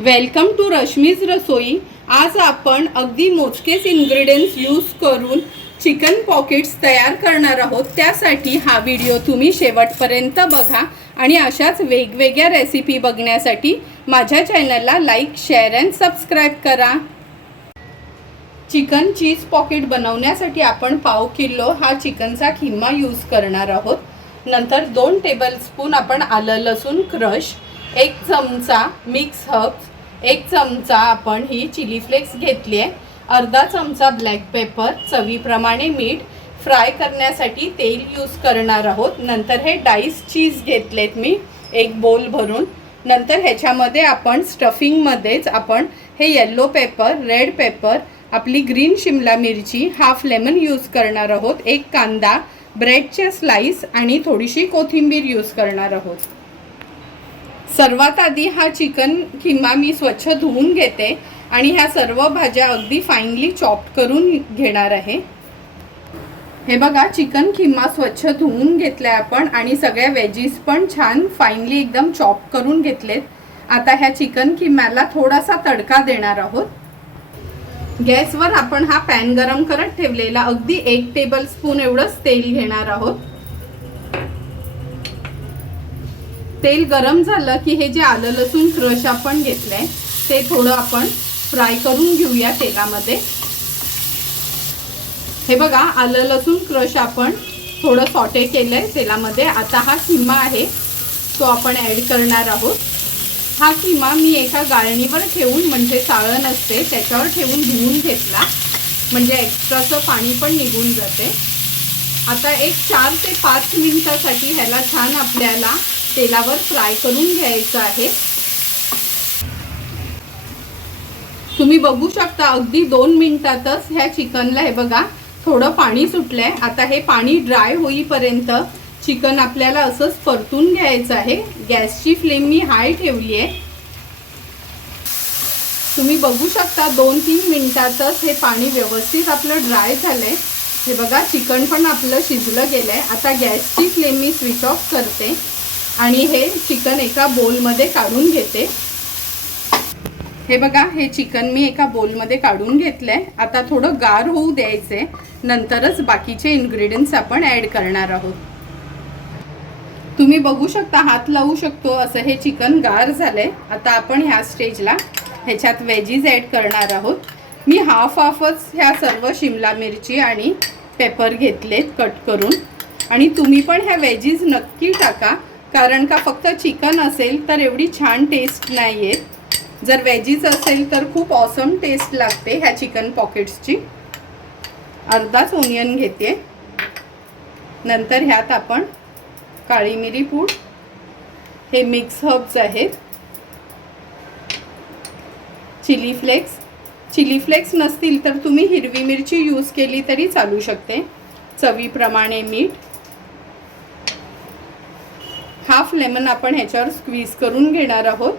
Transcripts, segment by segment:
Welcome to Rashmi's रसोई आज आपण अगदी मोजकेच इन्ग्रेडियंट्स यूज करून चिकन पॉकेट्स तयार करणार आहोत. त्यासाठी हा व्हिडिओ तुम्ही शेवटपर्यंत बघा आणि अशाच वेगवेगळ्या रेसिपी बघण्यासाठी माझ्या चॅनलला लाईक शेअर अँड सबस्क्राईब करा. चिकन चीज पॉकेट बनवण्यासाठी आपण पाव किलो हा चिकनचा खिम्मा यूज करणार आहोत. नंतर दोन टेबलस्पून आपण आलं लसूण क्रश एक चमचा मिक्स हर्ब्स एक चमचा आपण ही चिली फ्लेक्स घेतली आहे. अर्धा चमचा ब्लॅक पेपर चवीप्रमाणे मीठ फ्राय करण्यासाठी तेल यूज करणार आहोत. नंतर हे डाईस चीज घेतलेत मी एक बोल भरून. नंतर ह्याच्यामध्ये आपण स्टफिंगमध्येच आपण हे येल्लो पेपर रेड पेपर आपली ग्रीन शिमला मिरची हाफ लेमन यूज करणार आहोत. एक कांदा ब्रेडच्या स्लाइस आणि थोडीशी कोथिंबीर यूज करणार आहोत. सर्वात आधी हा चिकन किमा मी स्वच्छ धुवून घेते आणि ह्या सर्व भाज्या अगदी फाईनली चॉप करून घेणार आहे. हे बघा चिकन किमा स्वच्छ धुवून घेतल्या आपण आणि सगळ्या वेजीस पण छान फाईनली एकदम चॉप करून घेतलेत. आता ह्या चिकन किम्याला थोडासा तडका देणार आहोत. गॅसवर आपण हा पॅन गरम करत ठेवलेला अगदी एक टेबल स्पून एवढंच तेल घेणार आहोत. तेल गरम झालं की हे जे आलं लसूण क्रश आपण घेतलंय ते थोडं आपण फ्राय करून घेऊया तेलामध्ये. हे बघा आलं लसूण क्रश आपण थोडं सॉटे केलंय तेलामध्ये. आता हा किमा आहे तो आपण ॲड करणार आहोत. हा किमा मी एका गाळणीवर ठेवून म्हणजे चाळण असते त्याच्यावर ठेवून धुवून घेतला. म्हणजे एक्स्ट्राचं पाणी पण निघून जाते. आता एक चार ते पाच मिनिटासाठी ह्याला छान आपल्याला तेलावर फ्राय करून घ्यायचं आहे. तुम्ही बघू शकता अगदी दोन मिनिटातच ह्या चिकनला हे बघा थोडं पाणी सुटलंय. आता हे पाणी ड्राय होईपर्यंत चिकन आपल्याला असंच परतून घ्यायचं आहे. गॅसची फ्लेम मी हाय ठेवली आहे. तुम्ही बघू शकता दोन तीन मिनिटातच हे पाणी व्यवस्थित आपलं ड्राय झालंय. हे बघा चिकन पण आपलं शिजलं गेलंय. आता गॅसची फ्लेम मी स्विच ऑफ करते. आणि हे चिकन एका बोलमध्ये काढून घेते. हे बघा हे चिकन मी एका बोलमध्ये काढून घेतलंय. आता थोडं गार होऊ द्यायचे नंतरच बाकीचे इन्ग्रेडियंट्स आपण ॲड करणार आहोत. तुम्ही बघू शकता हात लावू शकतो असं हे चिकन गार झालंय. आता आपण ह्या स्टेजला ह्याच्यात वेजीज ॲड करणार आहोत. मी हाफ हाफच ह्या सर्व शिमला मिरची आणि पेपर घेतलेत कट करून. आणि तुम्ही पण ह्या वेजीज नक्की टाका. कारण का फक्त चिकन असेल तर एवढी छान टेस्ट नाही येत जर वेजीज असेल तर खूप ऑसम टेस्ट लागते ह्या चिकन पॉकेट्सची अर्धाच ओनियन घेते. नंतर ह्यात आपण काळी मिरी पूड. हे मिक्स हर्ब्स आहेत. Chilli flakes. चिली फ्लेक्स नसतील तर तुम्ही हिरवी मिरची यूज केली तरी चालू शकते. चवीप्रमाणे मीठ. हाफ लेमन आपण ह्याच्यावर स्क्वीज करून घेणार आहोत.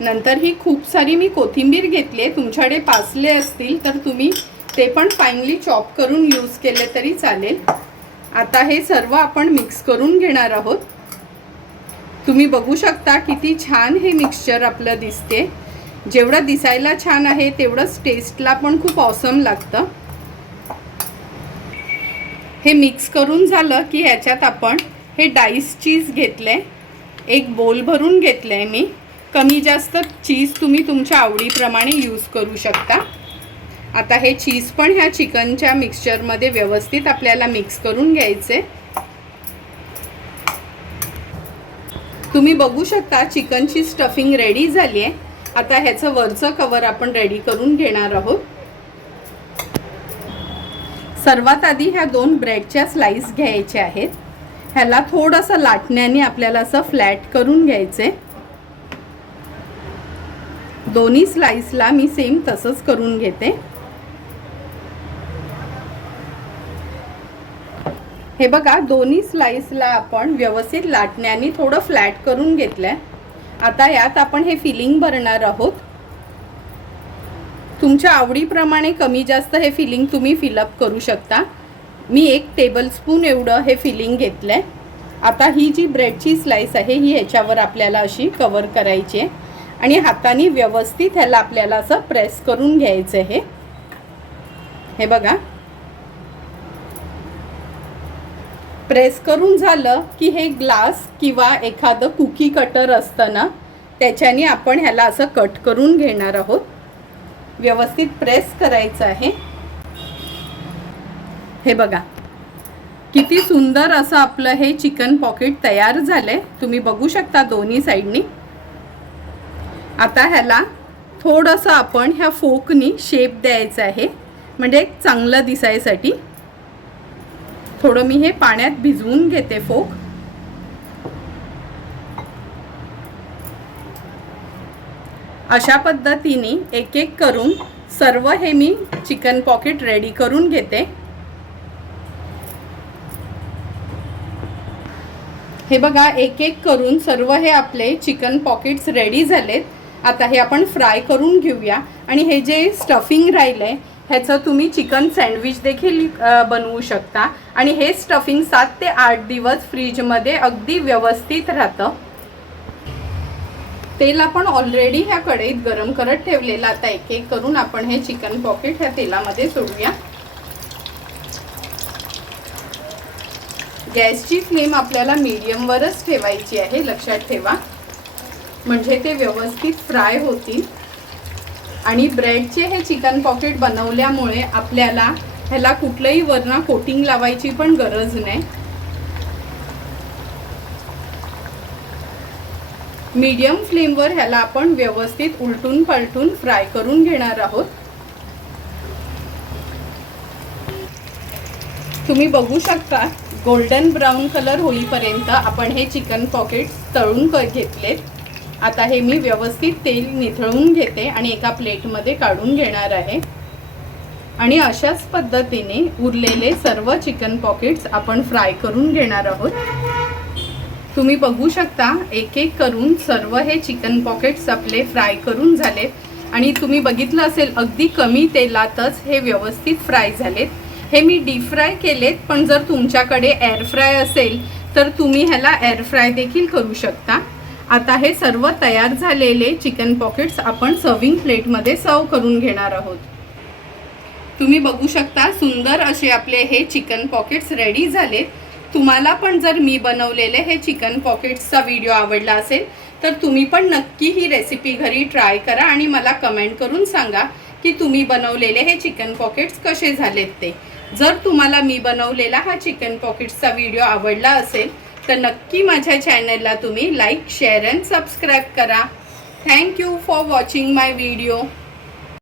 नंतर ही खूप सारी मी कोथिंबीर घेतली आहे. तुमच्याकडे पासले असतील तर तुम्ही ते पण फाईनली चॉप करून यूज केले तरी चालेल. आता हे सर्व आपण मिक्स करून घेणार आहोत. तुम्ही बघू शकता किती छान हे मिक्सचर आपलं दिसते. जेवढं दिसायला छान आहे तेवढंच टेस्टला पण खूप ऑसम लागतं. हे मिक्स करून झालं की ह्याच्यात आपण हे डाईस चीज घेतले एक बोल भरून घेतलं आहे मी. कमी जास्त चीज तुम्ही तुमच्या आवडीप्रमाणे यूज करू शकता. आता हे चीज पण ह्या चिकनच्या मिक्सचरमध्ये व्यवस्थित आपल्याला मिक्स करून घ्यायचे तुम्ही बघू शकता चिकनची स्टफिंग रेडी झाली आहे आता ह्याचं वरचं कवर आपण रेडी करून घेणार आहोत. सर्वात आधी ह्या दोन ब्रेडच्या स्लाईस घ्यायच्या आहेत. ह्याला थोडंसं लाटण्याने आपल्याला असं फ्लॅट करून घ्यायचे दोन्ही स्लाईसला मी सेम तसंच करून घेते. हे बघा दोन्ही स्लाईसला आपण व्यवस्थित लाटण्याने थोडं फ्लॅट करून घेतलंय. आता यात आपण हे फिलिंग भरणार आहोत. तुमच्या आवडीप्रमाणे कमी जास्त हे फिलिंग तुम्ही फिलअप करू शकता. मी एक टेबलस्पून एवढं हे फिलिंग घेतलं आहे आता ही जी ब्रेडची स्लाइस आहे ही ह्याच्यावर आपल्याला अशी कवर करायची आहे. आणि हाताने व्यवस्थित ह्याला आपल्याला असं प्रेस करून घ्यायचं आहे. हे बघा. प्रेस करून झालं की हे ग्लास किंवा एखादं कुकी कटर असतं ना त्याच्याने आपण ह्याला असं कट करून घेणार आहोत. व्यवस्थित प्रेस करायचं आहे. हे बघा. किती सुंदर असं आपलं हे चिकन पॉकेट तयार झालंय. तुम्ही बघू शकता दोन्ही साईडनी आता ह्याला थोडंसं आपण ह्या फोकनी शेप द्यायचं आहे. म्हणजे चांगलं दिसायसाठी. थोडं मी हे पाण्यात भिजवून घेते फोक अशा पद्धतीने एक एक करून सर्व हे मी चिकन पॉकेट रेडी करून घेते. हे बघा एक एक करून सर्व हे आपले चिकन पॉकेट्स रेडी झालेत. आता हे आपण फ्राय करून घेऊया. आणि हे जे स्टफिंग राहिलंय ह्याचं तुम्ही चिकन सँडविच देखील बनवू शकता. आणि हे स्टफिंग सात ते आठ दिवस फ्रीजमध्ये अगदी व्यवस्थित राहतं. तेल आपण ऑलरेडी ह्या कढईत गरम करत ठेवलेलं आता एक एक करून आपण हे चिकन पॉकेट ह्या तेलामध्ये सोडूया. गॅसची फ्लेम आपल्याला मीडियमवरच ठेवायची आहे लक्षात ठेवा. म्हणजे ते व्यवस्थित फ्राय होतील. आणि ब्रेडचे हे चिकन पॉकेट बनवल्यामुळे आपल्याला ह्याला कुठलंही वरना कोटिंग लावायची पण गरज नाही. मीडियम फ्लेमवर ह्याला आपण व्यवस्थित उलटून पलटून फ्राय करून घेणार आहोत. तुम्ही बघू शकता गोल्डन ब्राऊन कलर होईपर्यंत आपण हे चिकन पॉकेट तळून क घेतलेत. आता हे मी व्यवस्थित तेल निथळून घेते आणि एका प्लेटमध्ये काढून घेणार आहे. आणि अशाच पद्धतीने उरलेले सर्व चिकन पॉकेट्स आपण फ्राय करून घेणार आहोत. तुम्ही बघू शकता एक एक करून सर्व हे चिकन पॉकेट्स आपले फ्राय करून झालेत आणि तुम्ही बघितलं असेल अगदी कमी तेलातच हे व्यवस्थित फ्राय झालेत. हे मी डीप फ्राय केलेत पण जर तुमच्याकडे एअर फ्राय असेल तर तुम्ही ह्याला एअर फ्राय देखील करू शकता. आता हे सर्व तयार झालेले चिकन पॉकेट्स आपण सर्विंग प्लेटमध्ये सर्व करून घेणार आहोत. तुम्ही बघू शकता सुंदर असे आपले हे चिकन पॉकेट्स रेडी झालेत. तुम्हाला पण जर मी बनवलेले हे चिकन पॉकेट्सचा व्हिडिओ आवडला असेल तर तुम्ही पण नक्की ही रेसिपी घरी ट्राय करा आणि मला कमेंट करून सांगा की तुम्ही बनवलेले हे चिकन पॉकेट्स कसे झालेत ते. जर तुम्हाला मी बनवलेला हा चिकन पॉकेट्सचा व्हिडिओ आवडला असेल तर नक्की माझ्या चॅनलला तुम्ही लाईक शेअर अँड सबस्क्राईब करा. Thank you for watching my video